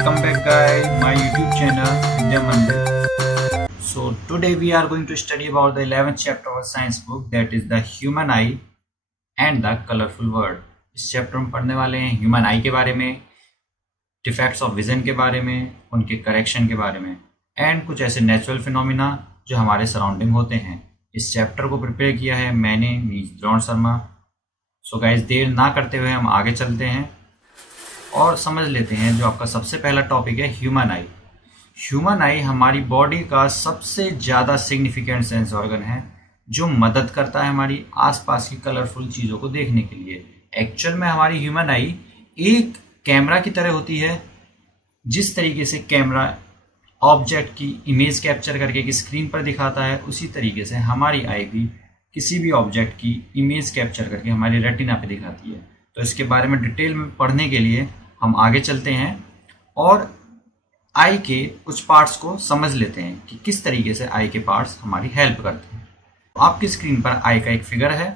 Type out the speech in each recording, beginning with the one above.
Welcome back guys, my YouTube channel Vidya Mandir. So today we are going to study about the 11th chapter of science book, that is the human eye and the colorful world. इस chapter में पढ़ने वाले हैं human आई के बारे में, defects of vision के बारे में, उनके करेक्शन के बारे में एंड कुछ ऐसे नेचुरल फिनोमिना जो हमारे सराउंडिंग होते हैं। इस चैप्टर को प्रिपेयर किया है मैंने, द्रोण शर्मा। सो गाइस, देर ना करते हुए हम आगे चलते हैं और समझ लेते हैं जो आपका सबसे पहला टॉपिक है ह्यूमन आई। ह्यूमन आई हमारी बॉडी का सबसे ज़्यादा सिग्निफिकेंट सेंस ऑर्गन है जो मदद करता है हमारी आसपास की कलरफुल चीज़ों को देखने के लिए। एक्चुअल में हमारी ह्यूमन आई एक कैमरा की तरह होती है। जिस तरीके से कैमरा ऑब्जेक्ट की इमेज कैप्चर करके एक स्क्रीन पर दिखाता है, उसी तरीके से हमारी आई भी किसी भी ऑब्जेक्ट की इमेज कैप्चर करके हमारी रेटिना पे दिखाती है। तो इसके बारे में डिटेल में पढ़ने के लिए हम आगे चलते हैं और आई के कुछ पार्ट्स को समझ लेते हैं कि किस तरीके से आई के पार्ट्स हमारी हेल्प करते हैं। तो आपकी स्क्रीन पर आई का एक फिगर है,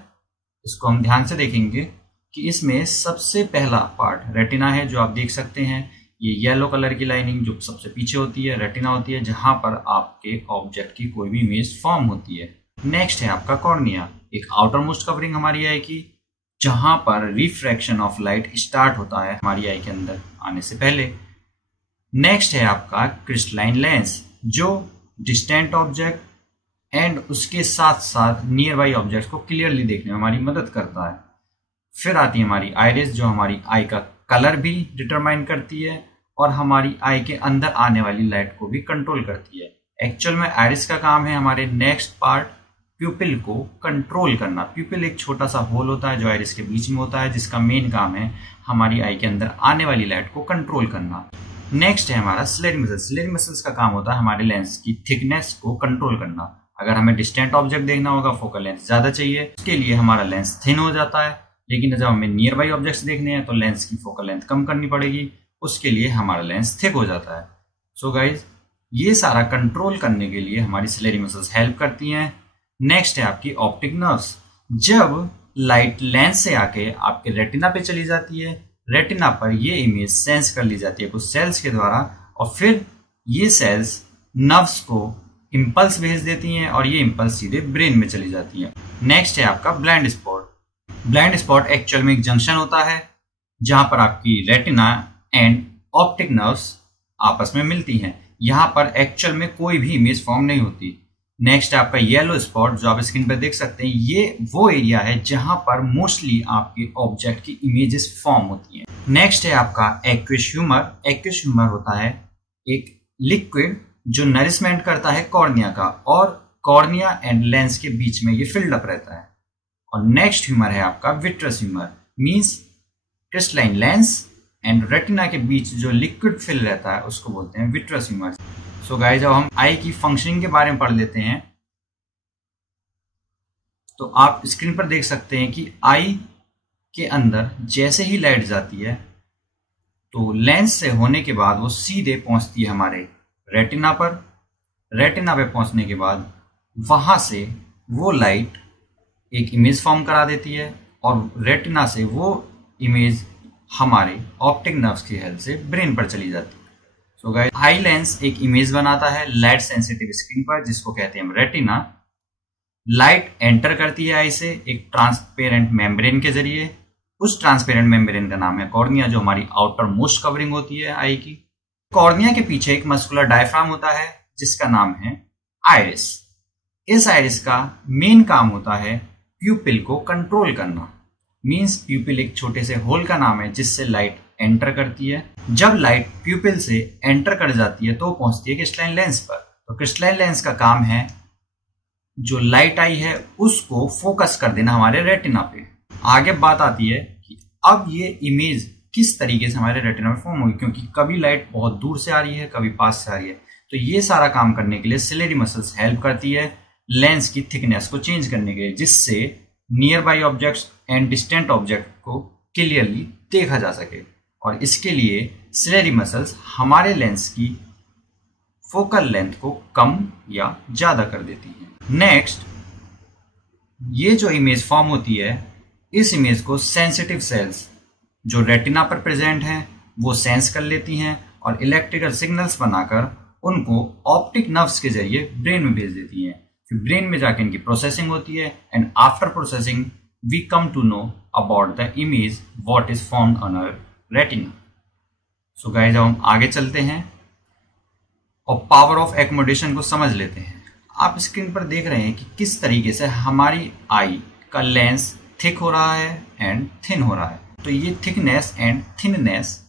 इसको हम ध्यान से देखेंगे कि इसमें सबसे पहला पार्ट रेटिना है जो आप देख सकते हैं। ये येलो कलर की लाइनिंग जो सबसे पीछे होती है रेटिना होती है, जहां पर आपके ऑब्जेक्ट की कोई भी इमेज फॉर्म होती है। नेक्स्ट है आपका कॉर्निया, एक आउटर मोस्ट कवरिंग हमारी आई की, जहां पर रिफ्रैक्शन ऑफ लाइट स्टार्ट होता है हमारी आई के अंदर आने से पहले। नेक्स्ट है आपका क्रिस्टलाइन लेंस जो डिस्टेंट ऑब्जेक्ट एंड उसके साथ साथ नियर बाई ऑब्जेक्ट को क्लियरली देखने में हमारी मदद करता है। फिर आती है हमारी आइरिस जो हमारी आई का कलर भी डिटरमाइन करती है और हमारी आई के अंदर आने वाली लाइट को भी कंट्रोल करती है। एक्चुअल में आइरिस का काम है हमारे नेक्स्ट पार्ट प्यूपिल को कंट्रोल करना। प्यूपिल एक छोटा सा होल होता है जो आइरिस के बीच में होता है, जिसका मेन काम है हमारी आई के अंदर आने वाली लाइट को कंट्रोल करना। नेक्स्ट है हमारा सिलेरी मसल्स। सिलेरी मसल्स का काम होता है हमारे लेंस की थिकनेस को कंट्रोल करना। अगर हमें डिस्टेंट ऑब्जेक्ट देखना होगा, फोकल लेंथ ज्यादा चाहिए, उसके लिए हमारा लेंस थिन हो जाता है। लेकिन जब हमें नियर बाई ऑब्जेक्ट्स देखने हैं तो लेंस की फोकल लेंथ कम करनी पड़ेगी, उसके लिए हमारा लेंस थिक हो जाता है। सो गाइज, ये सारा कंट्रोल करने के लिए हमारी सिलेरी मसल्स हेल्प करती हैं। नेक्स्ट है आपकी ऑप्टिक नर्व्स। जब लाइट लेंस से आके आपके रेटिना पे चली जाती है, रेटिना पर ये इमेज सेंस कर ली जाती है कुछ सेल्स के द्वारा, और फिर ये सेल्स नर्व्स को इंपल्स भेज देती हैं और ये इंपल्स सीधे ब्रेन में चली जाती है। नेक्स्ट है आपका blind spot. Blind spot actual में एक जंक्शन होता है जहां पर आपकी रेटिना एंड ऑप्टिक नर्व्स आपस में मिलती हैं। यहां पर एक्चुअल में कोई भी इमेज फॉर्म नहीं होती। नेक्स्ट है आपका येलो स्पॉट जो आप स्क्रीन पर देख सकते हैं। ये वो एरिया है जहां पर मोस्टली आपके ऑब्जेक्ट की इमेजेस फॉर्म होती हैं। नेक्स्ट है आपका एक्विस ह्यूमर। एक्विस ह्यूमर होता है एक लिक्विड जो नरिशमेंट करता है कॉर्निया का, और कॉर्निया एंड लेंस के बीच में ये फिल्ड अप रहता है। और नेक्स्ट ह्यूमर है आपका vitreous humour, means crystalline lens and retina के बीच जो लिक्विड फिल रहता है उसको बोलते हैं विट्रस ह्यूमर। सो गाइस, जब हम आई की फंक्शनिंग के बारे में पढ़ लेते हैं तो आप स्क्रीन पर देख सकते हैं कि आई के अंदर जैसे ही लाइट जाती है तो लेंस से होने के बाद वो सीधे पहुंचती है हमारे रेटिना पर। रेटिना पे पहुंचने के बाद वहां से वो लाइट एक इमेज फॉर्म करा देती है और रेटिना से वो इमेज हमारे ऑप्टिक नर्व्स की हेल्प से ब्रेन पर चली जाती है। सो गाइस, आई लेंस एक इमेज बनाता है लाइट सेंसिटिव स्क्रीन पर जिसको कहते हैं रेटिना। लाइट एंटर करती है आई से एक ट्रांसपेरेंट मेम्ब्रेन के जरिए। उस ट्रांसपेरेंट मेम्ब्रेन का नाम है कॉर्निया जो हमारी आउटर मोस्ट कवरिंग होती है आई की। कॉर्निया के पीछे एक मस्कुलर डायफ्राम होता है जिसका नाम है आइरिस। इस आइरिस का मेन काम होता है प्यूपिल को कंट्रोल करना। मींस प्यूपिल एक छोटे से होल का नाम है जिससे लाइट एंटर करती है। जब लाइट प्यूपिल से एंटर कर जाती है तो पहुंचती है क्रिस्टलाइन लेंस पर। तो क्रिस्टलाइन लेंस का काम है जो लाइट आई है उसको फोकस कर देना हमारे रेटिना पे। आगे बात आती है कि अब ये इमेज किस तरीके से हमारे रेटिना में फॉर्म होगी, क्योंकि कभी लाइट बहुत दूर से आ रही है, कभी पास से आ रही है। तो ये सारा काम करने के लिए सिलेरी मसल्स हेल्प करती है लेंस की थिकनेस को चेंज करने के लिए, जिससे near by objects and distant object को क्लियरली देखा जा सके। और इसके लिए सिलेरी मसल्स हमारे लेंस की फोकल लेंथ को कम या ज्यादा कर देती है। नेक्स्ट, ये जो इमेज फॉर्म होती है, इस इमेज को सेंसिटिव सेल्स जो रेटिना पर प्रेजेंट हैं वो सेंस कर लेती हैं और इलेक्ट्रिकल सिग्नल्स बनाकर उनको ऑप्टिक नर्व्स के जरिए ब्रेन में भेज देती हैं। फिर ब्रेन में जाकर इनकी प्रोसेसिंग होती है and after processing we come to know about the image what is formed on our retina. So guys, हम आगे चलते हैं और पावर ऑफ एकोमोडेशन को समझ लेते हैं। आप स्क्रीन पर देख रहे हैं कि किस तरीके से हमारी आई का लेंस थिक हो रहा है एंड थिन हो रहा है। तो ये थिकनेस एंड थिननेस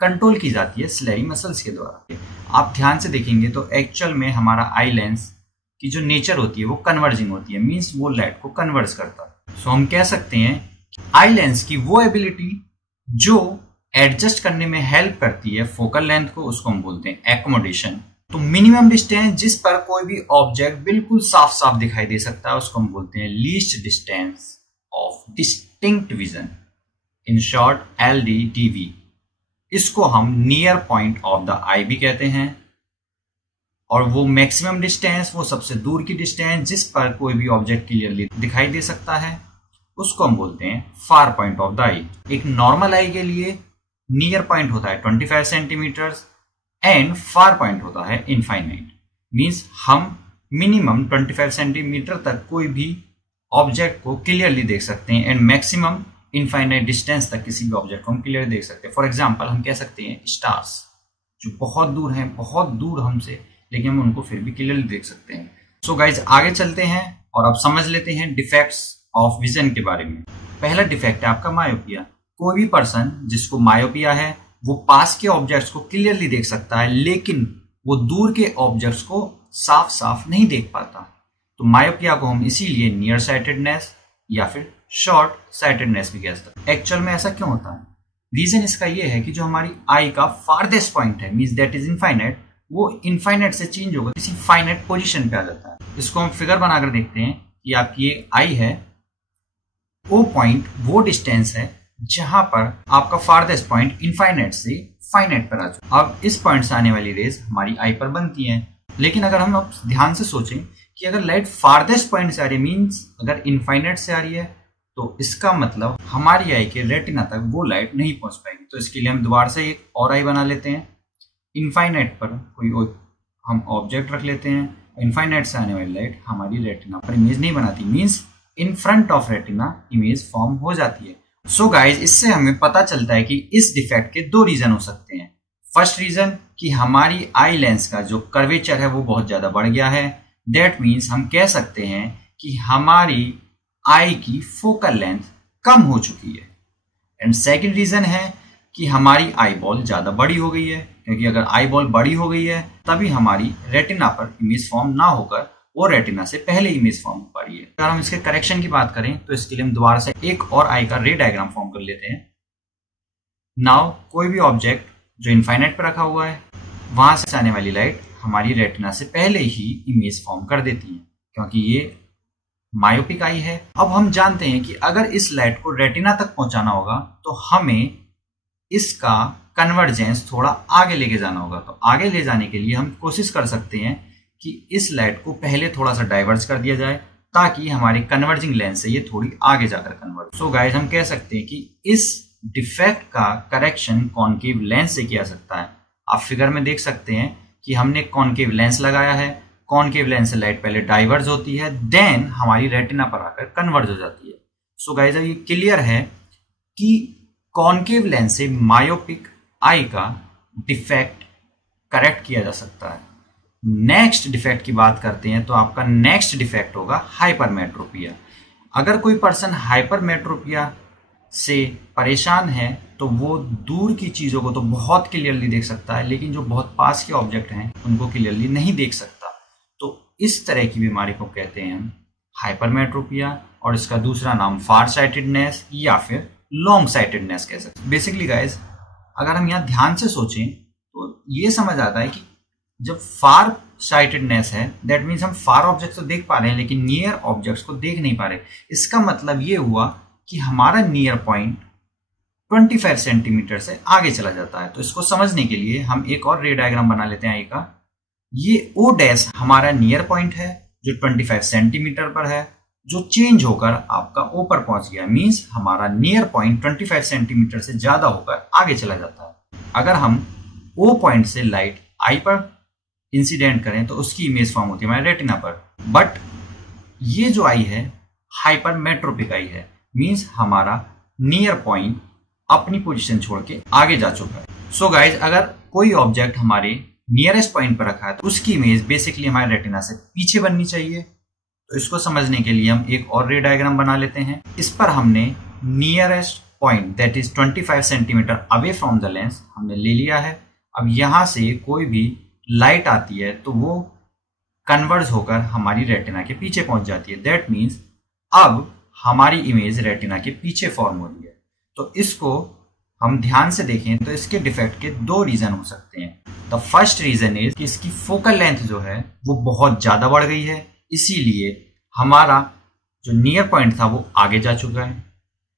कंट्रोल की जाती है सिलेरी मसल्स के द्वारा। आप ध्यान से देखेंगे तो एक्चुअल में हमारा आई लेंस की जो नेचर होती है वो कन्वर्जिंग होती है, मीन्स वो लाइट को कन्वर्ज करता है। सो हम कह सकते हैं आई लेंस की वो एबिलिटी जो एडजस्ट करने में हेल्प करती है फोकल लेंथ को, उसको हम बोलते हैं एकोमोडेशन। तो मिनिमम डिस्टेंस जिस पर कोई भी ऑब्जेक्ट बिल्कुल साफ साफ दिखाई दे सकता है उसको हम बोलते हैं least distance of distinct vision, in short LDDV। इसको हम नियर पॉइंट ऑफ द आई भी कहते हैं। और वो मैक्सिमम डिस्टेंस, वो सबसे दूर की डिस्टेंस जिस पर कोई भी ऑब्जेक्ट क्लियरली दिखाई दे सकता है, उसको हम बोलते हैं फार पॉइंट ऑफ द आई। एक नॉर्मल आई के लिए नियर पॉइंट होता है 25 सेंटीमीटर एंड फार पॉइंट होता है इनफाइनाइट। मीन्स हम मिनिमम 25 सेंटीमीटर तक कोई भी ऑब्जेक्ट को क्लियरली देख सकते हैं एंड मैक्सिमम इनफाइनाइट डिस्टेंस तक किसी भी ऑब्जेक्ट को हम क्लियरली देख सकते हैं। फॉर एग्जाम्पल हम कह सकते हैं स्टार्स जो बहुत दूर हैं, बहुत दूर हमसे, लेकिन हम उनको फिर भी क्लियरली देख सकते हैं। सो गाइज, आगे चलते हैं और अब समझ लेते हैं डिफेक्ट्स ऑफ विजन के बारे में। पहला डिफेक्ट है आपका मायोपिया। कोई भी पर्सन जिसको मायोपिया है वो पास के ऑब्जेक्ट्स को क्लियरली देख सकता है, लेकिन वो दूर के ऑब्जेक्ट्स को साफ साफ नहीं देख पाता। तो मायोपिया को हम इसीलिए नियर साइटेडनेस या फिर शॉर्ट साइटेडनेस भी कह सकते हैं। एक्चुअल में ऐसा क्यों होता है? रीजन इसका ये है कि जो हमारी आई का फारदेस्ट पॉइंट है, मींस दैट इज इनफाइनाइट, वो इनफाइनाइट से चेंज होगा, किसी फाइनाइट पोजीशन पे आ जाता है। इसको हम फिगर बनाकर देखते हैं कि आपकी ये आई है, ओ पॉइंट वो डिस्टेंस है जहां पर आपका फारदेस्ट पॉइंट इनफाइनाइट से फाइनाइट पर आ चुका। अब इस पॉइंट से आने वाली रेज हमारी आई पर बनती हैं, लेकिन अगर हम अब ध्यान से सोचें कि अगर लाइट फारदेस्ट पॉइंट से आ रही है, मीन्स अगर इनफाइनाइट से आ रही है, तो इसका मतलब हमारी आई के रेटिना तक वो लाइट नहीं पहुंच पाएगी। तो इसके लिए हम दोबारा से एक और आई बना लेते हैं। इनफाइनाइट पर कोई हम ऑब्जेक्ट रख लेते हैं, इनफाइनाइट से आने वाली लाइट हमारी रेटिना पर इमेज नहीं बनाती, means in front of retina image form हो जाती है। सो गाइज, इससे हमें पता चलता है कि इस डिफेक्ट के दो रीजन हो सकते हैं। फर्स्ट रीजन कि हमारी आई लेंस का जो कर्वेचर है वो बहुत ज्यादा बढ़ गया है। दैट मीन्स हम कह सकते हैं कि हमारी आई की फोकल लेंथ कम हो चुकी है। एंड सेकंड रीजन है कि हमारी आई बॉल ज्यादा बड़ी हो गई है, क्योंकि अगर आई बॉल बड़ी हो गई है तभी हमारी रेटिना पर इमेज फॉर्म ना होकर वो रेटिना से पहले इमेज फॉर्म हो पा रही है। अगर हम इसके करेक्शन की बात करें तो इसके लिए हम दोबारा से एक और आई का रे डायग्राम फॉर्म कर लेते हैं। नाउ कोई भी ऑब्जेक्ट जो इनफाइनाइट पर रखा हुआ है, वहां से आने वाली लाइट हमारी रेटिना से पहले ही इमेज फॉर्म कर देती है, क्योंकि ये मायोपिक आई है। अब हम जानते हैं कि अगर इस लाइट को रेटिना तक पहुंचाना होगा तो हमें इसका कन्वर्जेंस थोड़ा आगे लेके जाना होगा। तो आगे ले जाने के लिए हम कोशिश कर सकते हैं कि इस लाइट को पहले थोड़ा सा डाइवर्ज कर दिया जाए, ताकि हमारी कन्वर्जिंग लेंस से ये थोड़ी आगे जाकर कन्वर्ज। सो गाइस, हम कह सकते हैं कि इस डिफेक्ट का करेक्शन कॉनकेव लेंस से किया सकता है। आप फिगर में देख सकते हैं कि हमने कॉनकेव लेंस लगाया है। कॉनकेव लेंस से लाइट पहले डाइवर्ज होती है, देन हमारी रेटिना पर आकर कन्वर्ज हो जाती है। सो गाइस, अब ये क्लियर है कि कॉनकेव लेंस से मायोपिक आई का डिफेक्ट करेक्ट किया जा सकता है। नेक्स्ट डिफेक्ट की बात करते हैं तो आपका नेक्स्ट डिफेक्ट होगा हाइपरमेट्रोपिया। अगर कोई पर्सन हाइपरमेट्रोपिया से परेशान है तो वो दूर की चीजों को तो बहुत क्लियरली देख सकता है, लेकिन जो बहुत पास के ऑब्जेक्ट हैं उनको क्लियरली नहीं देख सकता। तो इस तरह की बीमारी को कहते हैं हम हाइपरमेट्रोपिया, और इसका दूसरा नाम फार साइटेडनेस या फिर लॉन्ग साइटेडनेस कह सकते हैं। बेसिकली गाइज, अगर हम यहाँ ध्यान से सोचें तो ये समझ आता है कि जब फार साइटेडनेस है, दैट मीन्स हम फार ऑब्जेक्ट्स तो देख पा रहे हैं लेकिन नियर ऑब्जेक्ट्स को देख नहीं पा रहे। इसका मतलब ये हुआ कि हमारा नियर पॉइंट 25 सेंटीमीटर से आगे चला जाता है। तो इसको समझने के लिए हम एक और रे डायग्राम बना लेते हैं आई का। ये ओ डैश हमारा नियर पॉइंट है जो 25 सेंटीमीटर पर है, जो चेंज होकर आपका ओ पर पहुंच गया। मीन्स हमारा नियर पॉइंट 25 सेंटीमीटर से ज्यादा होकर आगे चला जाता है। अगर हम ओ पॉइंट से लाइट आई पर इंसिडेंट करें तो उसकी इमेज फॉर्म होती है हमारे रेटिना पर। बट ये जो आई है हाइपरमेट्रोपिक आई है, मींस हमारा नियर पॉइंट अपनी पोजीशन छोड़ के आगे जा चुका है। सो गाइज, अगर कोई ऑब्जेक्ट हमारे नियरेस्ट पॉइंट पर रखा है तो उसकी इमेज बेसिकली हमारे रेटिना से पीछे बननी चाहिए। तो इसको समझने के लिए हम एक और रे डायग्राम बना लेते हैं। इस पर हमने nearest point that is 25 centimetre away from the lens हमने ले लिया है। अब यहां से कोई भी लाइट आती है तो वो कन्वर्ज होकर हमारी रेटिना के पीछे पहुंच जाती है। दैट मीन्स अब हमारी इमेज रेटिना के पीछे फॉर्म हो रही है। तो इसको हम ध्यान से देखें तो इसके डिफेक्ट के दो रीजन हो सकते हैं। द फर्स्ट रीजन इज कि इसकी फोकल लेंथ जो है वो बहुत ज्यादा बढ़ गई है, इसीलिए हमारा जो नियर पॉइंट था वो आगे जा चुका है।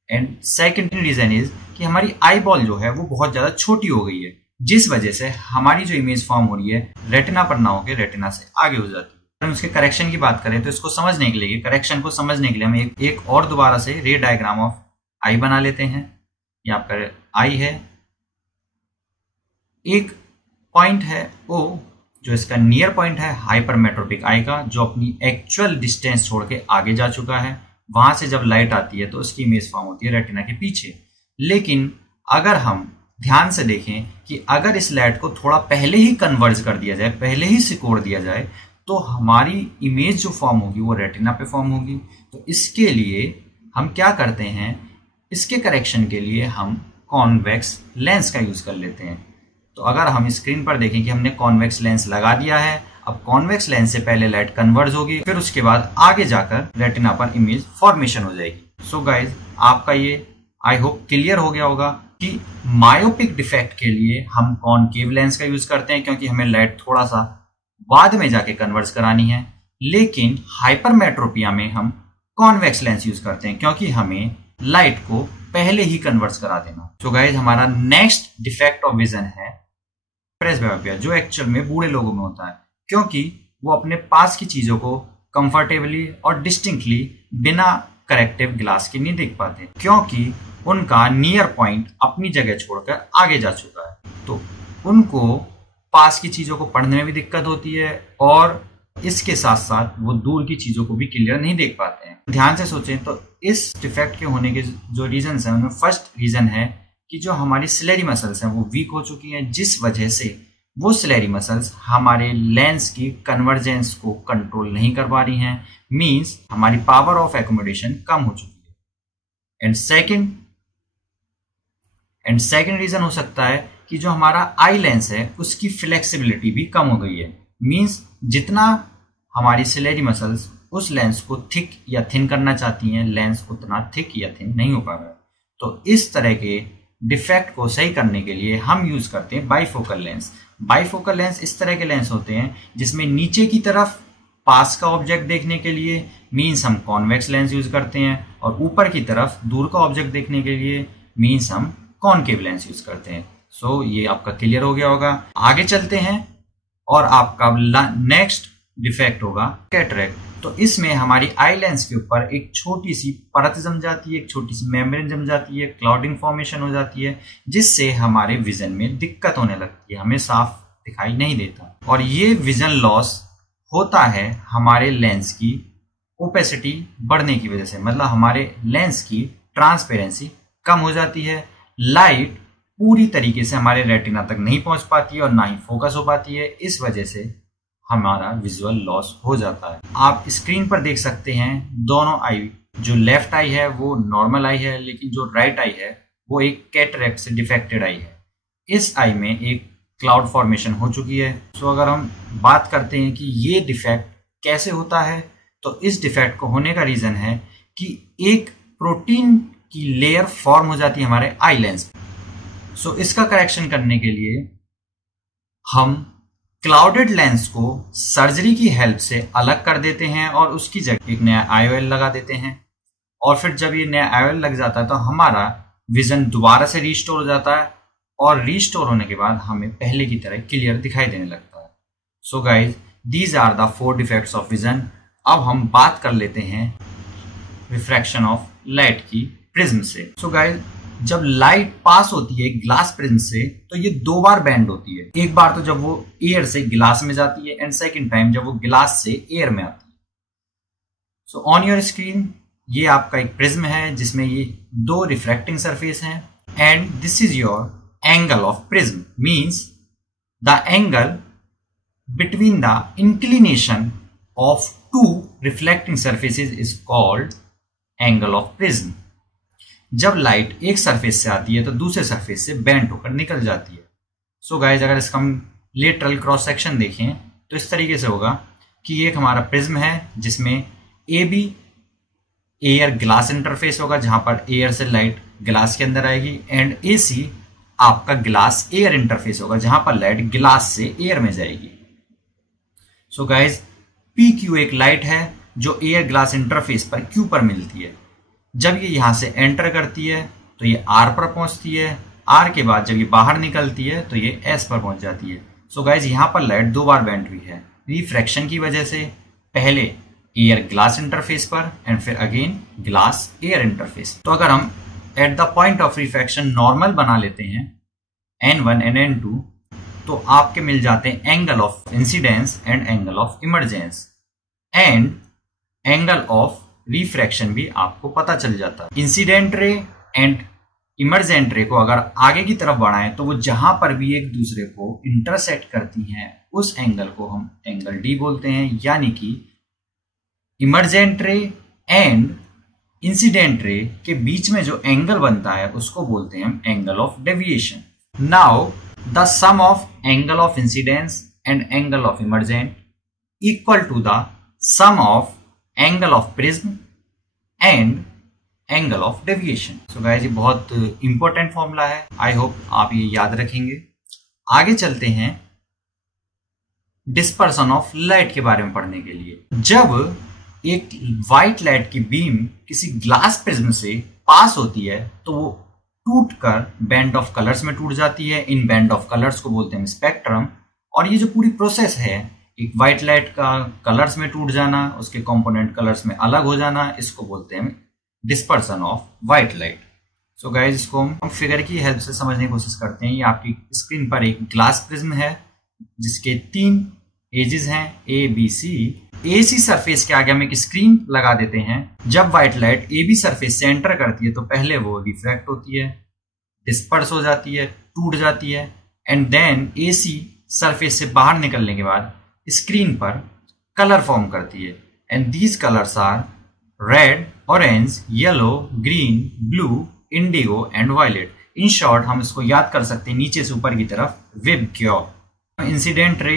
एंड सेकेंड रीजन इज कि हमारी आई बॉल जो है वो बहुत ज्यादा छोटी हो गई है, जिस वजह से हमारी जो इमेज फॉर्म हो रही है रेटिना पर ना होकर रेटिना से आगे हो जाती है। अगर उसके करेक्शन की बात करें तो इसको समझने के लिए, करेक्शन को समझने के लिए हम एक और दोबारा से रे डायग्राम ऑफ आई बना लेते हैं। ये आपका आई है, एक पॉइंट है ओ जो इसका नियर पॉइंट है हाइपरमेट्रोपिक आई का, जो अपनी एक्चुअल डिस्टेंस छोड़ के आगे जा चुका है। वहां से जब लाइट आती है तो उसकी इमेज फॉर्म होती है रेटिना के पीछे। लेकिन अगर हम ध्यान से देखें कि अगर इस लाइट को थोड़ा पहले ही कन्वर्ज कर दिया जाए, पहले ही सिकोड़ दिया जाए, तो हमारी इमेज जो फॉर्म होगी वो रेटिना पे फॉर्म होगी। तो इसके लिए हम क्या करते हैं, इसके करेक्शन के लिए हम कॉन्वेक्स लेंस का यूज कर लेते हैं। तो अगर हम स्क्रीन पर देखें कि हमने कॉन्वेक्स लेंस लगा दिया है, अब कॉन्वेक्स लेंस से पहले लाइट कन्वर्ज होगी, फिर उसके बाद आगे जाकर रेटिना पर इमेज फॉर्मेशन हो जाएगी। सो गाइज, आपका ये आई होप क्लियर हो गया होगा कि मायोपिक डिफेक्ट के लिए हम कॉनकेव लेंस का यूज करते हैं क्योंकि हमें लाइट थोड़ा सा बाद में जाके कन्वर्ज करानी है। लेकिन हाइपरमेट्रोपिया में हम कॉन्वेक्स लेंस यूज करते हैं क्योंकि हमें लाइट को पहले ही कन्वर्ज करा देना। तो गाइज, हमारा नेक्स्ट डिफेक्ट ऑफ विजन है प्रेसबायोपिया, जो एक्चुअल में बूढ़े लोगों में होता है क्योंकि वो अपने पास की चीजों को कंफर्टेबली और डिस्टिंक्टली बिना करेक्टिव ग्लास के नहीं देख पाते, क्योंकि उनका नियर पॉइंट अपनी जगह छोड़कर आगे जा चुका है। तो उनको पास की चीजों को पढ़ने में भी दिक्कत होती है और इसके साथ साथ वो दूर की चीजों को भी क्लियर नहीं देख पाते हैं। ध्यान से सोचें तो इस डिफेक्ट के होने के जो रीजन है उनमें फर्स्ट रीजन है कि जो हमारी सिलेरी मसल्स हैं वो वीक हो चुकी हैं, जिस वजह से वो सिलेरी मसल्स हमारे लेंस की कन्वर्जेंस को कंट्रोल नहीं कर पा रही हैं, मींस हमारी पावर ऑफ एकोमोडेशन कम हो चुकी है। एंड सेकंड रीजन हो सकता है कि जो हमारा आई लेंस है उसकी फ्लेक्सिबिलिटी भी कम हो गई है, मींस जितना हमारी सिलेरी मसल्स उस लेंस को थिक या थिन करना चाहती हैं, लेंस उतना थिक या थिन नहीं हो पा रहा है। तो इस तरह के डिफेक्ट को सही करने के लिए हम यूज करते हैं बाइफोकल लेंस। बाइफोकल लेंस इस तरह के लेंस होते हैं जिसमें नीचे की तरफ पास का ऑब्जेक्ट देखने के लिए मीन्स हम कॉन्वेक्स लेंस यूज करते हैं, और ऊपर की तरफ दूर का ऑब्जेक्ट देखने के लिए मीन्स हम कॉनकेव लेंस यूज करते हैं। सो ये आपका क्लियर हो गया होगा। आगे चलते हैं और आपका नेक्स्ट डिफेक्ट होगा कैटरेक्ट। तो इसमें हमारी आई लेंस के ऊपर एक छोटी सी परत जम जाती है, एक छोटी सी मेम्ब्रेन जम जाती है, क्लाउडिंग फॉर्मेशन हो जाती है, जिससे हमारे विजन में दिक्कत होने लगती है, हमें साफ दिखाई नहीं देता। और ये विजन लॉस होता है हमारे लेंस की ओपेसिटी बढ़ने की वजह से, मतलब हमारे लेंस की ट्रांसपेरेंसी कम हो जाती है, लाइट पूरी तरीके से हमारे रेटिना तक नहीं पहुंच पाती है और ना ही फोकस हो पाती है, इस वजह से हमारा विजुअल लॉस हो जाता है। आप स्क्रीन पर देख सकते हैं दोनों आई, जो लेफ्ट आई है वो नॉर्मल आई है, लेकिन जो राइट आई है वो एक कैटरेक्ट से डिफेक्टेड आई है। इस आई में एक क्लाउड फॉर्मेशन हो चुकी है। तो अगर हम बात करते हैं कि ये डिफेक्ट कैसे होता है, तो इस डिफेक्ट को होने का रीजन है कि एक प्रोटीन की लेयर फॉर्म हो जाती है हमारे आई लेंस पे। सो इसका करेक्शन करने के लिए हम क्लाउडेड लेंस को सर्जरी की हेल्प से अलग कर देते हैं और उसकी जगह एक नया IOL लगा देते हैं, और फिर जब ये नया IOL लग जाता है तो हमारा विजन दोबारा से रीस्टोर हो जाता है, और रीस्टोर होने के बाद हमें पहले की तरह क्लियर दिखाई देने लगता है। So guys, these are the 4 defects of vision. अब हम बात कर लेते हैं रिफ्रैक्शन ऑफ लाइट की प्रिज्म से। सो गाइज, जब लाइट पास होती है ग्लास प्रिज्म से तो ये दो बार बेंड होती है। एक बार तो जब वो एयर से गिलास में जाती है एंड सेकेंड टाइम जब वो गिलास से एयर में आती है। सो ऑन योर स्क्रीन ये आपका एक प्रिज्म है जिसमें ये दो रिफ्रैक्टिंग सरफेस हैं and this is your angle of prism, means the angle between the inclination of two reflecting surfaces is called angle of prism। जब लाइट एक सरफेस से आती है तो दूसरे सरफेस से बेंड होकर निकल जाती है। सो गाइज अगर इसका हम लेटरल क्रॉस सेक्शन देखें तो इस तरीके से होगा कि ये एक हमारा प्रिज्म है जिसमें A B air glass interface होगा जहां पर एयर से लाइट ग्लास के अंदर आएगी एंड ए सी आपका ग्लास एयर इंटरफेस होगा जहां पर लाइट ग्लास से एयर में जाएगी। सो गाइज पी क्यू एक लाइट है जो एयर ग्लास इंटरफेस पर क्यू पर मिलती है। जब ये यहां से एंटर करती है तो ये आर पर पहुंचती है, आर के बाद जब ये बाहर निकलती है तो ये एस पर पहुंच जाती है। सो गाइज यहां पर लाइट दो बार बेंड हुई है रिफ्रैक्शन की वजह से, पहले एयर ग्लास इंटरफेस पर एंड फिर अगेन ग्लास एयर इंटरफेस। तो अगर हम at the point of refraction normal बना लेते हैं N1 एंड N2 तो आपके मिल जाते हैं angle of incidence and angle of emergence and angle of refraction भी आपको पता चल जाता है। इंसिडेंट रे एंड इमर्जेंट रे को अगर आगे की तरफ बढ़ाएं तो वो जहां पर भी एक दूसरे को इंटरसेक्ट करती हैं उस एंगल को हम एंगल डी बोलते हैं, यानी कि इमर्जेंट रे एंड इंसिडेंट रे के बीच में जो एंगल बनता है उसको बोलते हैं हम angle of deviation. Now the sum of angle of incidence and angle of emergent equal to the sum of angle of prism and angle of deviation। So guys ये बहुत इंपॉर्टेंट फॉर्मूला है, I hope आप ये याद रखेंगे। आगे चलते हैं डिस्पर्सन ऑफ लाइट के बारे में पढ़ने के लिए। जब एक व्हाइट लाइट की बीम किसी ग्लास प्रिज्म से पास होती है तो वो टूट कर बैंड ऑफ कलर्स में टूट जाती है। इन बैंड ऑफ कलर्स को बोलते हैं स्पेक्ट्रम। और ये जो पूरी प्रोसेस है एक व्हाइट लाइट का कलर्स में टूट जाना, उसके कंपोनेंट कलर्स में अलग हो जाना, इसको बोलते हैं dispersion of white light. So guys इसको हम फिगर की हेल्प से समझने की कोशिश करते हैं। ये आपकी स्क्रीन पर एक ग्लास प्रिज्म है जिसके 3 एजेस हैं A B C. A C surface के आगे हम एक स्क्रीन लगा देते हैं। जब white light A B surface से एंटर करती है तो पहले वो रिफ्रैक्ट होती है, डिस्पर्स हो जाती है, टूट जाती है and then A C surface से बाहर निकलने के बाद स्क्रीन पर कलर फॉर्म करती है and these colours are red, orange, yellow, green, blue, indigo and violet. In short हम इसको याद कर सकते हैं नीचे से ऊपर की तरफ VIBGYOR. Incident ray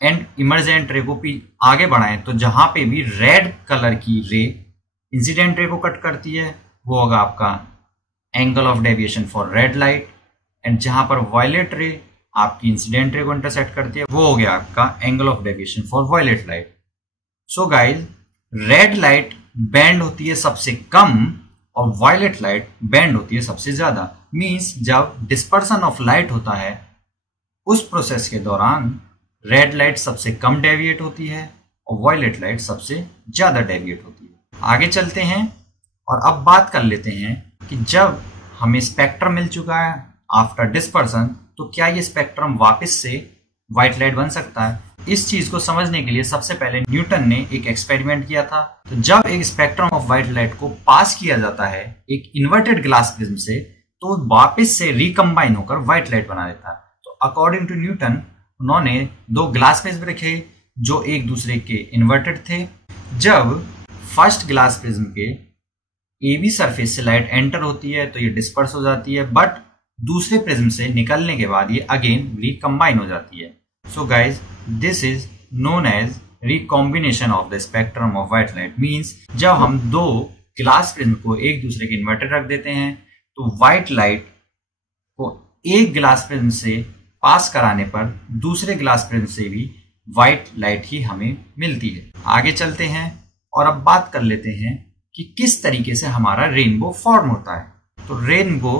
and emergent रे को आगे बढ़ाएं तो जहां पे भी रेड कलर की रे इंसिडेंट रे को कट करती है वो होगा आपका angle of deviation for red light and जहां पर वायलेट रे आपकी इंसिडेंट रे को इंटरसेक्ट करती है वो हो गया आपका angle of deviation for violet light. So guys red light bend होती है सबसे कम और वायलेट लाइट बेंड होती है सबसे ज्यादा। मींस जब डिस्पर्सन ऑफ लाइट होता है उस प्रोसेस के दौरान रेड लाइट सबसे कम डेविएट होती है और वायलेट लाइट सबसे ज्यादा डेविएट होती है। आगे चलते हैं और अब बात कर लेते हैं कि जब हमें स्पेक्ट्रम मिल चुका है आफ्टर डिस्पर्सन तो क्या ये स्पेक्ट्रम वापस से व्हाइट लाइट बन सकता है। इस चीज को समझने के लिए सबसे पहले न्यूटन ने एक एक्सपेरिमेंट किया था। तो जब एक स्पेक्ट्रम ऑफ व्हाइट लाइट को पास किया जाता है एक इन्वर्टेड ग्लास प्रिज्म से तो वापस से रिकम्बाइन होकर व्हाइट लाइट बना देता है। तो अकॉर्डिंग टू न्यूटन उन्होंने 2 ग्लास प्रिज्म रखे जो एक दूसरे के इन्वर्टेड थे। जब फर्स्ट ग्लास प्रिज्म के ए बी सरफेस से लाइट एंटर होती है तो ये डिस्पर्स हो जाती है, बट दूसरे प्रिज्म से निकलने के बाद ये अगेन रिकम्बाइन हो जाती है। So guys this is known as recombination of the spectrum of white light. Means जब हम 2 ग्लास प्रिज्म को एक दूसरे के इन्वर्टेड रख देते हैं तो व्हाइट लाइट को एक ग्लास प्रिज्म से पास कराने पर दूसरे ग्लास प्रिज्म से भी व्हाइट लाइट ही हमें मिलती है। आगे चलते हैं और अब बात कर लेते हैं कि किस तरीके से हमारा रेनबो फॉर्म होता है। तो रेनबो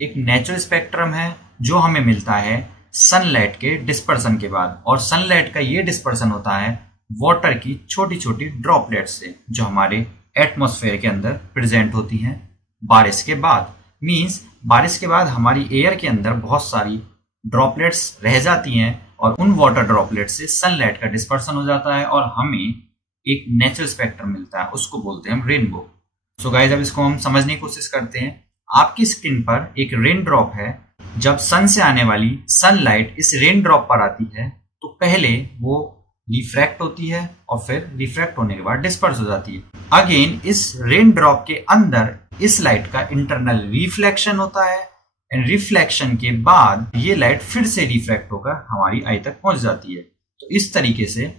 एक नेचुरल स्पेक्ट्रम है जो हमें मिलता है सनलाइट के डिस्पर्सन के बाद, और सनलाइट का ये डिस्पर्सन होता है वाटर की छोटी छोटी ड्रॉपलेट से जो हमारे एटमॉस्फेयर के अंदर प्रेजेंट होती हैं बारिश के बाद। मीन्स बारिश के बाद हमारी एयर के अंदर बहुत सारी ड्रॉपलेट्स रह जाती हैं और उन वाटर ड्रॉपलेट से सनलाइट का डिस्पर्सन हो जाता है और हमें एक नेचुरल स्पेक्ट्रम मिलता है, उसको बोलते हैं हम रेनबो। सो गाइस, अब इसको हम समझने की कोशिश करते हैं। आपकी स्क्रीन पर एक रेन ड्रॉप है। जब सन से आने वाली सनलाइट इस रेन ड्रॉप पर आती है तो पहले वो रिफ्रैक्ट होती है और फिर रिफ्रैक्ट होने के बाद डिस्पर्स हो जाती है। अगेन इस रेन ड्रॉप के अंदर इस लाइट का इंटरनल रिफ्लेक्शन होता है एंड रिफ्लेक्शन के बाद ये लाइट फिर से रिफ्रैक्ट होकर हमारी आई तक पहुंच जाती है। तो इस तरीके से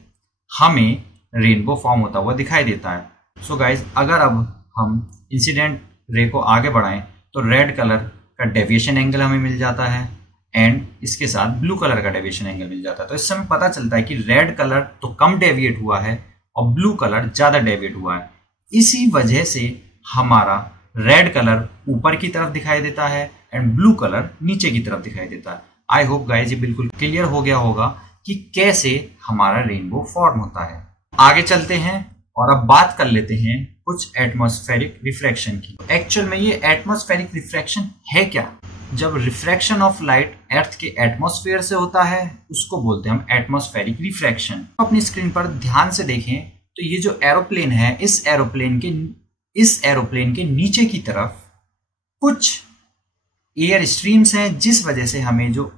हमें रेनबो फॉर्म होता हुआ दिखाई देता है। सो गाइज, अगर अब हम इंसिडेंट रे को आगे बढ़ाएं तो रेड कलर का डेविएशन एंगल हमें मिल जाता है एंड इसके साथ ब्लू कलर का डेविएशन एंगल मिल जाता है। तो इससे हमें पता चलता है कि रेड कलर तो कम डेविएट हुआ है और ब्लू कलर ज्यादा डेविएट हुआ है। इसी वजह से हमारा रेड कलर ऊपर की तरफ दिखाई देता है एंड ब्लू कलर नीचे की तरफ दिखाई देता है। आई होप गाइज ये बिल्कुल क्लियर हो गया होगा कि कैसे हमारा रेनबो फॉर्म होता है। आगे चलते हैं और अब बात कर लेते हैं कुछ एटमॉस्फेरिक रिफ्रैक्शन की। एक्चुअल में ये एटमॉस्फेरिक रिफ्रैक्शन है क्या? जब रिफ्रैक्शन ऑफ लाइट अर्थ के एटमॉस्फेयर से होता है उसको बोलते हैं हम एटमॉस्फेरिक रिफ्रैक्शन। अपनी स्क्रीन पर ध्यान से देखें तो ये जो एरोप्लेन है, इस एरोप्लेन के नीचे की तरफ कुछ एयर स्ट्रीम्स हैं, जिस वजह से हमें जो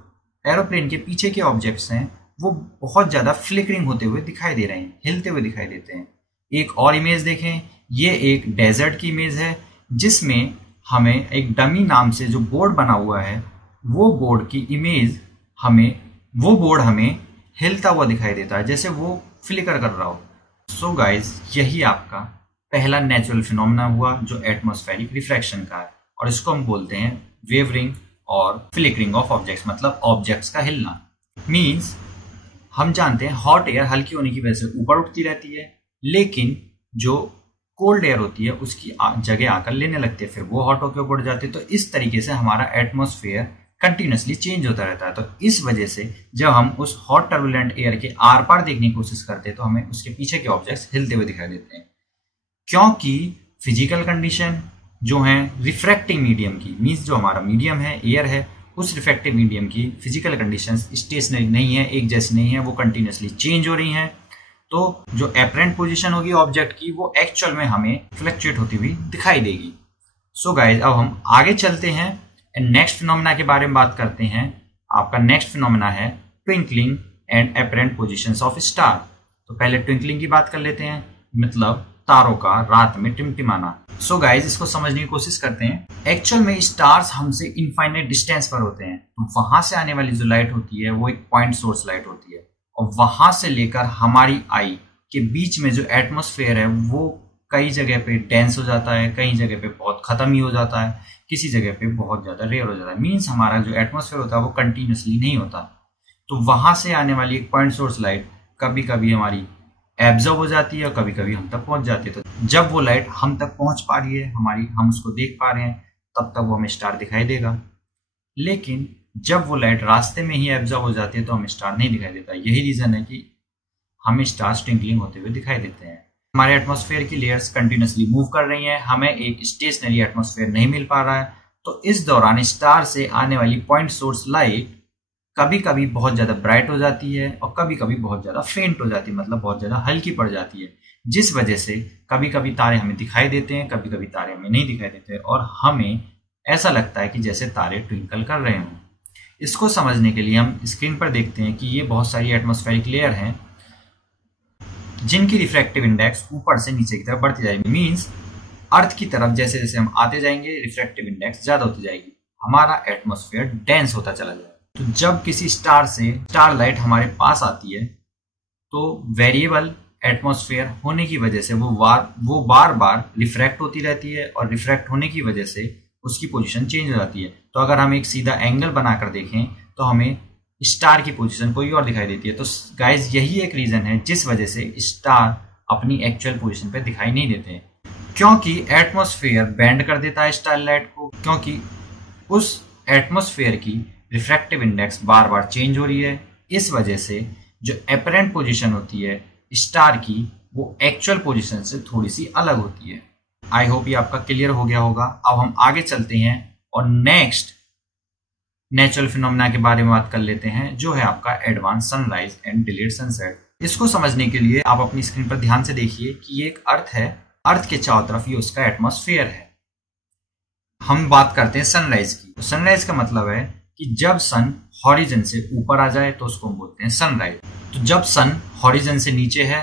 एरोप्लेन के पीछे के ऑब्जेक्ट्स हैं वो बहुत ज्यादा फ्लिकरिंग होते हुए दिखाई दे रहे हैं, हिलते हुए दिखाई देते हैं। एक और इमेज देखें, ये एक डेजर्ट की इमेज है जिसमें हमें एक डमी नाम से जो बोर्ड बना हुआ है वो बोर्ड हमें हिलता हुआ दिखाई देता है, जैसे वो फ्लिकर कर रहा हो। सो गाइज, यही आपका पहला नेचुरल फिनोमेना हुआ जो एटमॉस्फेरिक रिफ्रैक्शन का है और इसको हम बोलते हैं वेवरिंग और फ्लिकरिंग ऑफ ऑब्जेक्ट्स, मतलब ऑब्जेक्ट्स का हिलना। मीन्स हम जानते हैं हॉट एयर हल्की होने की वजह से ऊपर उठती रहती है, लेकिन जो कोल्ड एयर होती है उसकी जगह आकर लेने लगती है, फिर वो हॉट होकर ऊपर जाती है। तो इस तरीके से हमारा एटमॉस्फेयर कंटिन्यूसली चेंज होता रहता है। तो इस वजह से जब हम उस हॉट टर्बुलेंट एयर के आर पार देखने की कोशिश करते हैं तो हमें उसके पीछे के ऑब्जेक्ट्स हिलते हुए दिखाई देते हैं, क्योंकि फिजिकल कंडीशन जो है रिफ्रैक्टिंग मीडियम की, मीन्स जो हमारा मीडियम है एयर है, उस रिफ्रैक्टिव मीडियम की फिजिकल कंडीशंस स्टेशनरी नहीं है, एक जैसी नहीं है, वो कंटिन्यूसली चेंज हो रही हैं। तो जो एपरेंट पोजीशन होगी ऑब्जेक्ट की वो एक्चुअल में हमें फ्लक्चुएट होती हुई दिखाई देगी। सो गाइज, अब हम आगे चलते हैं एंड नेक्स्ट फिनोमेना के बारे में बात करते हैं। आपका नेक्स्ट फिनोमेना है twinkling and apparent positions of star. तो पहले ट्विंकलिंग की बात कर लेते हैं, मतलब तारों का रात में टिमटिमाना। सो गाइज, इसको समझने की कोशिश करते हैं। एक्चुअल में स्टार्स हमसे इनफाइनाइट डिस्टेंस पर होते हैं, तो वहां से आने वाली जो लाइट होती है वो एक पॉइंट सोर्स लाइट होती है और वहां से लेकर हमारी आई के बीच में जो एटमॉस्फेयर है वो कई जगह पे डेंस हो जाता है, कई जगह पे बहुत खत्म ही हो जाता है, किसी जगह पे बहुत ज्यादा रेयर हो जाता है। मीन्स हमारा जो एटमॉस्फेयर होता है वो कंटिन्यूसली नहीं होता। तो वहां से आने वाली एक पॉइंट सोर्स लाइट कभी कभी हमारी एब्जॉर्ब हो जाती है और कभी कभी हम तक पहुंच जाती है। तो जब वो लाइट हम तक पहुंच पा रही है, हम उसको देख पा रहे हैं, तब तक वो हमें स्टार दिखाई देगा। लेकिन जब वो लाइट रास्ते में ही एब्जॉर्ब हो जाती है तो हमें स्टार नहीं दिखाई देता। यही रीजन है कि हमें स्टार्स ट्विंकलिंग होते हुए दिखाई देते हैं। हमारे एटमॉस्फेयर की लेयर्स कंटिन्यूसली मूव कर रही हैं, हमें एक स्टेशनरी एटमॉस्फेयर नहीं मिल पा रहा है। तो इस दौरान स्टार से आने वाली पॉइंट सोर्स लाइट कभी कभी बहुत ज्यादा ब्राइट हो जाती है और कभी कभी बहुत ज्यादा फेंट हो जाती है, मतलब बहुत ज्यादा हल्की पड़ जाती है, जिस वजह से कभी कभी तारे हमें दिखाई देते हैं, कभी कभी तारे हमें नहीं दिखाई देते और हमें ऐसा लगता है कि जैसे तारे ट्विंकल कर रहे हों। इसको समझने के लिए हम स्क्रीन पर देखते हैं कि ये बहुत सारी एटमॉस्फेरिक लेयर हैं जिनकी रिफ्रैक्टिव इंडेक्स ऊपर से नीचे की तरफ बढ़ती जाएगी। मीन्स अर्थ की तरफ जैसे जैसे हम आते जाएंगे रिफ्रैक्टिव इंडेक्स ज्यादा होती जाएगी, हमारा एटमॉस्फेयर डेंस होता चला जाएगा। तो जब किसी स्टार से स्टार लाइट हमारे पास आती है तो वेरिएबल एटमॉस्फेयर होने की वजह से वो बार बार रिफ्रैक्ट होती रहती है और रिफ्रैक्ट होने की वजह से उसकी पोजीशन चेंज हो जाती है। तो अगर हम एक सीधा एंगल बनाकर देखें तो हमें स्टार की पोजीशन कोई और दिखाई देती है। तो गाइज, यही एक रीजन है जिस वजह से स्टार अपनी एक्चुअल पोजीशन पे दिखाई नहीं देते, क्योंकि एटमॉस्फेयर बेंड कर देता है स्टार लाइट को, क्योंकि उस एटमॉस्फेयर की रिफ्रैक्टिव इंडेक्स बार बार चेंज हो रही है। इस वजह से जो एपरेंट पोजीशन होती है स्टार की वो एक्चुअल पोजीशन से थोड़ी सी अलग होती है। आई होप ये आपका क्लियर हो गया होगा। अब हम आगे चलते हैं और नेक्स्ट नेचुरल फिनोमेना के बारे में बात कर लेते हैं, जो है आपका advance sunrise and delayed sunset. इसको समझने के लिए आप अपनी स्क्रीन पर ध्यान से देखिए कि ये एक अर्थ है, अर्थ के चारों तरफ ये उसका एटमॉस्फेयर है। हम बात करते हैं सनराइज की। तो सनराइज का मतलब है कि जब सन हॉरिजन से ऊपर आ जाए तो उसको हम बोलते हैं सनराइज। तो जब सन हॉरिजन से नीचे है,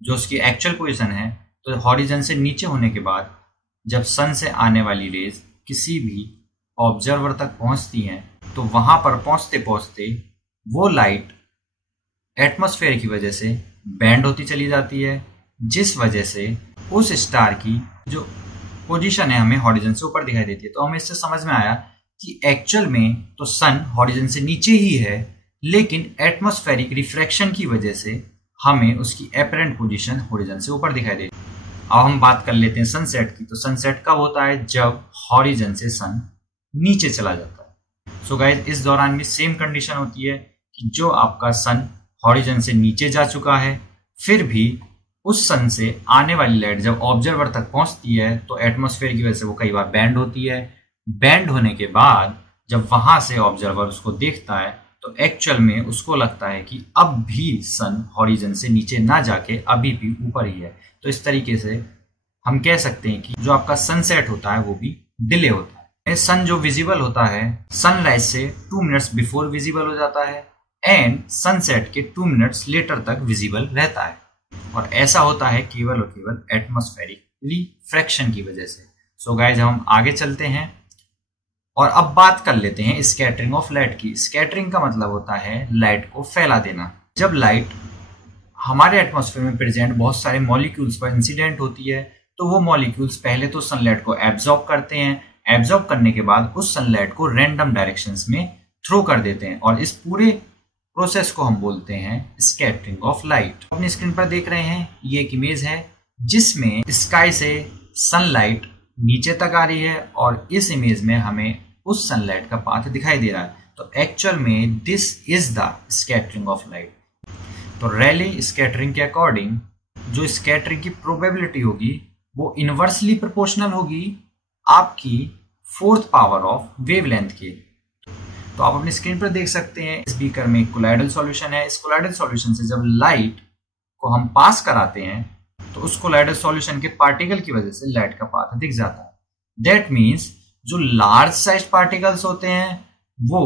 जो उसकी एक्चुअल पोजीशन है, तो हॉरिजन से नीचे होने के बाद जब सन से आने वाली रेज किसी भी ऑब्जर्वर तक पहुंचती हैं, तो वहां पर पहुंचते पहुंचते वो लाइट एटमॉस्फेयर की वजह से बैंड होती चली जाती है, जिस वजह से उस स्टार की जो पोजीशन है हमें हॉरिजन से ऊपर दिखाई देती है। तो हमें इससे समझ में आया कि एक्चुअल में तो सन हॉरिजन से नीचे ही है, लेकिन एटमॉस्फेरिक रिफ्रैक्शन की वजह से हमें उसकी एपरेंट पोजीशन हॉरिजन से ऊपर दिखाई देती है। अब हम बात कर लेते हैं सनसेट की। तो सनसेट कब होता है? जब हॉरिजन से सन नीचे चला जाता है। सो गाइस, इस दौरान भी सेम कंडीशन होती है कि जो आपका सन हॉरिजन से नीचे जा चुका है, फिर भी उस सन से आने वाली लाइट जब ऑब्जर्वर तक पहुंचती है तो एटमॉस्फेयर की वजह से वो कई बार बैंड होती है। बैंड होने के बाद जब वहां से ऑब्जर्वर उसको देखता है तो एक्चुअल में उसको लगता है कि अब भी सन हॉरिजन से नीचे ना जाके अभी भी ऊपर ही है। तो इस तरीके से हम कह सकते हैं कि जो आपका सनसेट होता है वो भी डिले होता है। सन जो विजिबल होता है सनराइज से 2 मिनट्स बिफोर विजिबल हो जाता है एंड सनसेट के 2 मिनट्स लेटर तक विजिबल रहता है, और ऐसा होता है केवल और केवल एटमॉस्फेरिक रिफ्रैक्शन की वजह से। सो गाइज, हम आगे चलते हैं और अब बात कर लेते हैं स्कैटरिंग ऑफ लाइट की। स्कैटरिंग का मतलब होता है लाइट को फैला देना। जब लाइट हमारे एटमॉस्फेयर में प्रेजेंट बहुत सारे मॉलिक्यूल्स पर इंसिडेंट होती है, तो वो मॉलिक्यूल्स पहले तो सनलाइट को एब्जॉर्ब करते हैं। एब्जॉर्ब करने के बाद उस सनलाइट को रैंडम डायरेक्शंस में थ्रो कर देते हैं, और इस पूरे प्रोसेस को हम बोलते हैं स्कैटरिंग ऑफ लाइट। अपनी स्क्रीन पर देख रहे हैं, ये एक इमेज है जिसमें स्काई से सनलाइट नीचे तक आ रही है, और इस इमेज में हमें उस सनलाइट का पाथ दिखाई दे रहा है। तो एक्चुअल में this is the scattering of light. तो रैली स्कैटरिंग के अकॉर्डिंग जो स्कैटरिंग की प्रोबेबिलिटी होगी वो इनवर्सली प्रोपोर्शनल होगी आपकी 4th पावर ऑफ वेवलेंथ के। तो आप अपनी स्क्रीन पर देख सकते हैं इस बीकर में कोलाइडल सॉल्यूशन है। इस कोलाइडल सॉल्यूशन से जब लाइट को हम पास कराते हैं तो उस कोलाइडल सॉल्यूशन के पार्टिकल की वजह से लाइट का पाथ दिख जाता है। दैट मीन्स जो लार्ज साइज पार्टिकल्स होते हैं वो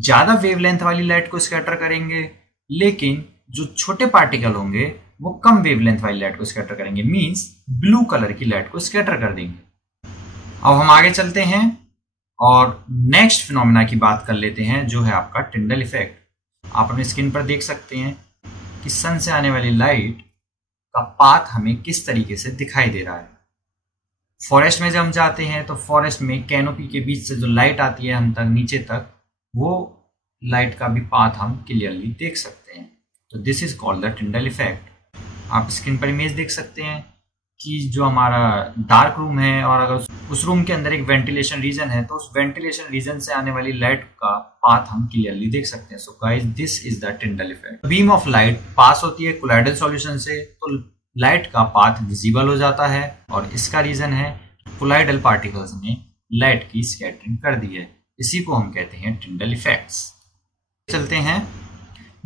ज्यादा वेवलेंथ वाली लाइट को स्कैटर करेंगे, लेकिन जो छोटे पार्टिकल होंगे वो कम वेवलेंथ वाली लाइट को स्कैटर करेंगे, मीन्स ब्लू कलर की लाइट को स्कैटर कर देंगे। अब हम आगे चलते हैं और नेक्स्ट फिनोमेना की बात कर लेते हैं, जो है आपका टिंडल इफेक्ट। आप अपनी स्क्रीन पर देख सकते हैं कि सन से आने वाली लाइट का पाथ हमें किस तरीके से दिखाई दे रहा है। फॉरेस्ट में जब हम जाते हैं तो फॉरेस्ट में कैनोपी के बीच से जो लाइट आती है हम तक नीचे तक, वो लाइट का भी पाथ हम क्लियरली देख सकते हैं। तो this is called the Tyndall effect. आप स्क्रीन पर इमेज देख सकते हैं कि जो हमारा डार्क रूम है और अगर उस रूम के अंदर एक वेंटिलेशन रीजन है तो उस वेंटिलेशन रीजन से आने वाली लाइट का पाथ हम क्लियरली देख सकते हैं। So guys, this is the Tyndall effect. Beam of light pass होती है कोलाइडल सॉल्यूशन से तो लाइट का पाथ विजिबल हो जाता है, और इसका रीजन है कोलाइडल पार्टिकल्स ने लाइट की स्कैटरिंग कर दी है। इसी को हम कहते हैं टिंडल इफेक्ट्स। चलते हैं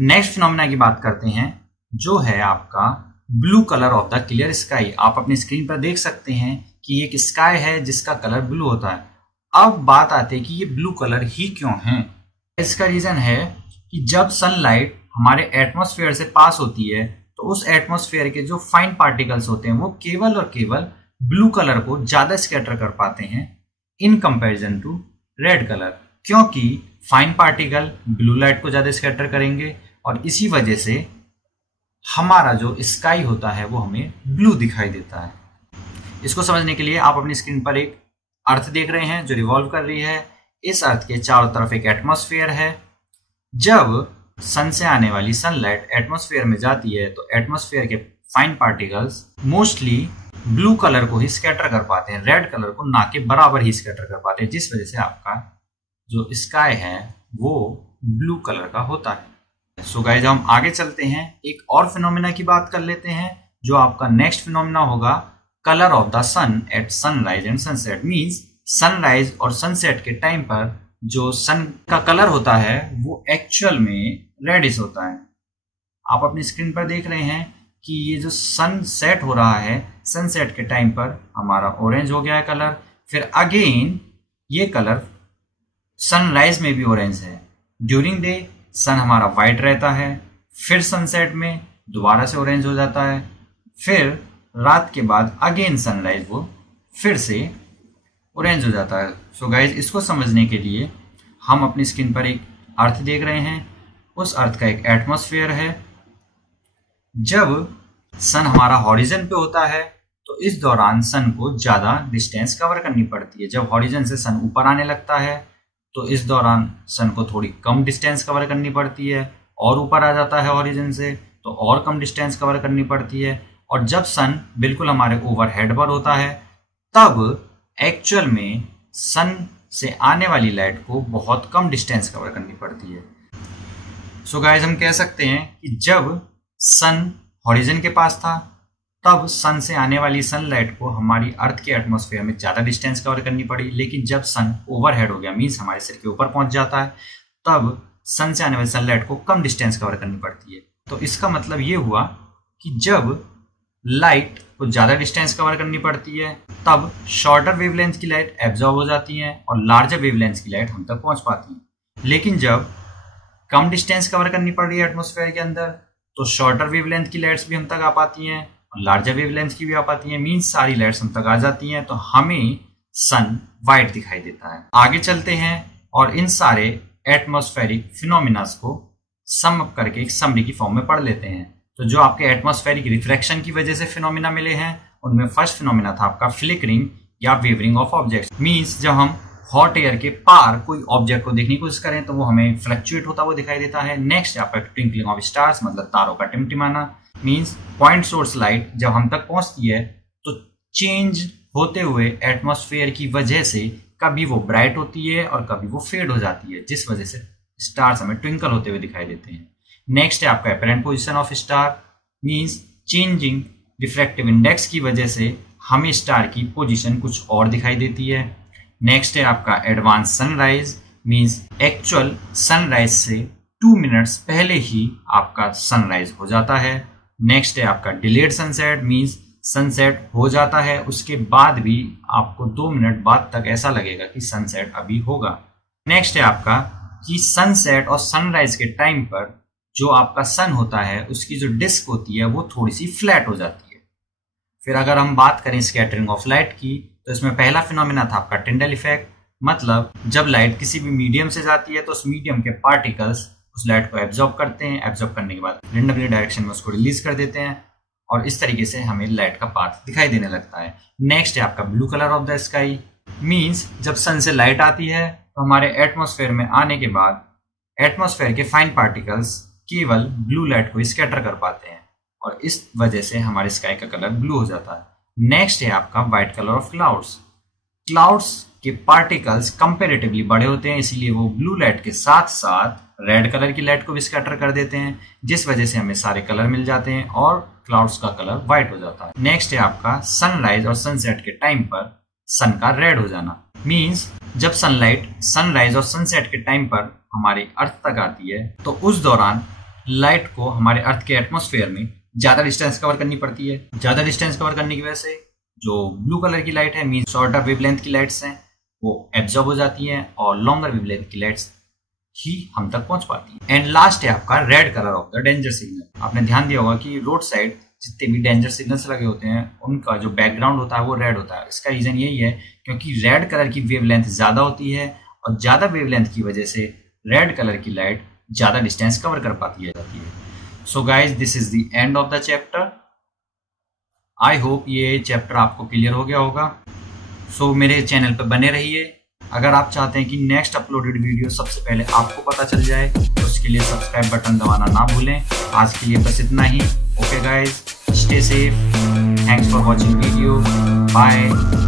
नेक्स्ट फिनोमेना की बात करते हैं, जो है आपका blue colour of the clear sky. आप अपनी स्क्रीन पर देख सकते हैं कि एक स्काई है जिसका कलर ब्लू होता है। अब बात आती है कि ये ब्लू कलर ही क्यों है। इसका रीजन है कि जब सनलाइट हमारे एटमॉस्फेयर से पास होती है तो उस एटमॉस्फेयर के जो फाइन पार्टिकल्स होते हैं वो केवल और केवल ब्लू कलर को ज्यादा स्कैटर कर पाते हैं in comparison to red colour, क्योंकि फाइन पार्टिकल ब्लू लाइट को ज्यादा स्कैटर करेंगे, और इसी वजह से हमारा जो स्काई होता है वो हमें ब्लू दिखाई देता है। इसको समझने के लिए आप अपनी स्क्रीन पर एक अर्थ देख रहे हैं जो रिवॉल्व कर रही है। इस अर्थ के चारों तरफ एक एटमॉस्फेयर है। जब सन से आने वाली सनलाइट एटमॉस्फेयर में जाती है तो एटमॉस्फेयर के fine particles mostly blue colour को ही स्कैटर कर पाते हैं, रेड कलर को ना के बराबर ही स्कैटर कर पाते हैं, जिस वजह से आपका जो स्काई है वो ब्लू कलर का होता है। सो गाइस, हम आगे चलते हैं, एक और फिनोमेना की बात कर लेते हैं, जो आपका नेक्स्ट फिनोमेना होगा colour of the sun at sunrise and sunset. Means sunrise और सनसेट के टाइम पर जो सन का कलर होता है वो एक्चुअल में रेडिश होता है। आप अपनी स्क्रीन पर देख रहे हैं कि ये जो सनसेट हो रहा है, सनसेट के टाइम पर हमारा ऑरेंज हो गया है कलर, फिर अगेन ये कलर सनराइज में भी ऑरेंज है। ड्यूरिंग डे सन हमारा वाइट रहता है, फिर सनसेट में दोबारा से ऑरेंज हो जाता है, फिर रात के बाद अगेन सनराइज वो फिर से ऑरेंज हो जाता है। सो गाइज, इसको समझने के लिए हम अपनी स्क्रीन पर एक अर्थ देख रहे हैं। उस अर्थ का एक एटमॉस्फेयर है। जब सन हमारा हॉरिजन पे होता है तो इस दौरान सन को ज़्यादा डिस्टेंस कवर करनी पड़ती है। जब हॉरिजन से सन ऊपर आने लगता है तो इस दौरान सन को थोड़ी कम डिस्टेंस कवर करनी पड़ती है, और ऊपर आ जाता है हॉरिजन से तो और कम डिस्टेंस कवर करनी पड़ती है। और जब सन बिल्कुल हमारे ओवरहेड पर होता है तब एक्चुअल में सन से आने वाली लाइट को बहुत कम डिस्टेंस कवर करनी पड़ती है। सो गाइस, हम कह सकते हैं कि जब सन हॉरिजन के पास था तब सन से आने वाली सनलाइट को हमारी अर्थ के एटमॉस्फेयर में ज़्यादा डिस्टेंस कवर करनी पड़ी, लेकिन जब सन ओवरहेड हो गया, मीन्स हमारे सिर के ऊपर पहुंच जाता है, तब सन से आने वाली सनलाइट को कम डिस्टेंस कवर करनी पड़ती है। तो इसका मतलब ये हुआ कि जब लाइट को ज़्यादा डिस्टेंस कवर करनी पड़ती है तब शॉर्टर वेवलेंथ की लाइट एब्जॉर्ब हो जाती है और लार्जर वेवलेंथ की लाइट हम तक पहुंच पाती है। लेकिन जब कम डिस्टेंस कवर करनी पड़ रही है एटमॉस्फेयर के अंदर तो शॉर्टर वेवलेंथ की लाइट्स भी हम तक आ पाती हैं और लार्जर वेवलेंथ की भी आ पाती हैं, मीन्स सारी लाइट्स हम तक आ जाती हैं, तो हमें सन वाइट दिखाई देता है। आगे चलते हैं और इन सारे एटमॉस्फेरिक फिनोमिनास को सम अप करके एक समरी की फॉर्म में पढ़ लेते हैं। तो जो आपके एटमॉस्फेरिक रिफ्रैक्शन की वजह से फिनोमिना मिले हैं उनमें फर्स्ट फिनोमिना था आपका फ्लिकरिंग या वेवरिंग ऑफ ऑब्जेक्ट्स, मीन्स जब हम हॉट एयर के पार कोई ऑब्जेक्ट को देखने की कोशिश करें तो वो हमें फ्लक्चुएट होता हुआ दिखाई देता है। नेक्स्ट आपका ट्विंकलिंग ऑफ स्टार्स, मतलब तारों का टिमटिमाना, मीन्स पॉइंट सोर्स लाइट जब हम तक पहुंचती है तो चेंज होते हुए एटमॉस्फेयर की वजह से कभी वो ब्राइट होती है और कभी वो फेड हो जाती है, जिस वजह से स्टार्स हमें ट्विंकल होते हुए दिखाई देते हैं। नेक्स्ट है आपका apparent position of star, means changing refractive index की वजह से हमें स्टार की पोजीशन कुछ और दिखाई देती है। नेक्स्ट है आपका advance sunrise, means actual sunrise से 2 मिनट्स पहले ही आपका सनराइज हो जाता है। नेक्स्ट है आपका डिलेड सनसेट, मीन्स सनसेट हो जाता है उसके बाद भी आपको 2 मिनट बाद तक ऐसा लगेगा कि सनसेट अभी होगा। नेक्स्ट है आपका कि सनसेट और सनराइज के टाइम पर जो आपका सन होता है उसकी जो डिस्क होती है वो थोड़ी सी फ्लैट हो जाती है। फिर अगर हम बात करें स्कैटरिंग ऑफ लाइट की तो इसमें पहला फिनोमिना था आपका टिंडल इफेक्ट, मतलब जब लाइट किसी भी मीडियम से जाती है तो उस मीडियम के पार्टिकल्स उस लाइट को एब्जॉर्ब करते हैं, एब्जॉर्ब करने के बाद रेंडमली डायरेक्शन में उसको रिलीज कर देते हैं और इस तरीके से हमें लाइट का पाथ दिखाई देने लगता है। नेक्स्ट है आपका blue colour of the sky, means जब सन से लाइट आती है तो हमारे एटमॉस्फेयर में आने के बाद एटमॉस्फेयर के फाइन पार्टिकल्स केवल ब्लू लाइट को स्कैटर कर पाते हैं और इस वजह से हमारे स्काई का कलर ब्लू हो जाता है। नेक्स्ट है आपका white colour of clouds, clouds के पार्टिकल्स कंपैरेटिवली बड़े होते हैं इसीलिए वो ब्लू लाइट के साथ साथ रेड कलर की लाइट को भी स्कैटर कर देते हैं, जिस वजह से हमें सारे कलर मिल जाते हैं और क्लाउड्स का कलर व्हाइट हो जाता है। नेक्स्ट है आपका सनराइज और सनसेट के टाइम पर सन का रेड हो जाना, मीन्स जब सनलाइट सनराइज और सनसेट के टाइम पर हमारे अर्थ तक आती है तो उस दौरान लाइट को हमारे अर्थ के एटमॉस्फेयर में ज्यादा डिस्टेंस कवर करनी पड़ती है। ज्यादा डिस्टेंस कवर करने की वजह से जो ब्लू कलर की लाइट है, मीन्स शॉर्टर वेवलेंथ की लाइट्स हैं, वो एब्जॉर्ब हो जाती हैं और लॉन्गर वेवलेंथ की लाइट्स ही हम तक पहुंच पाती है। एंड लास्ट है आपका red colour of the danger signal. आपने ध्यान दिया होगा कि रोड साइड जितने भी डेंजर सिग्नल्स लगे होते हैं उनका जो बैकग्राउंड होता है वो रेड होता है। इसका रीजन यही है क्योंकि रेड कलर की वेवलेंथ ज्यादा होती है और ज्यादा वेवलेंथ की वजह से रेड कलर की लाइट ज्यादा डिस्टेंस कवर कर पाती जाती है। So guys, this is the end of the chapter. I hope ये चैप्टर आपको क्लियर हो गया होगा। सो मेरे चैनल पर बने रहिए। अगर आप चाहते हैं कि नेक्स्ट अपलोडेड वीडियो सबसे पहले आपको पता चल जाए तो उसके लिए सब्सक्राइब बटन दबाना ना भूलें। आज के लिए बस इतना ही। Okay guys, stay safe, thanks for watching video, bye.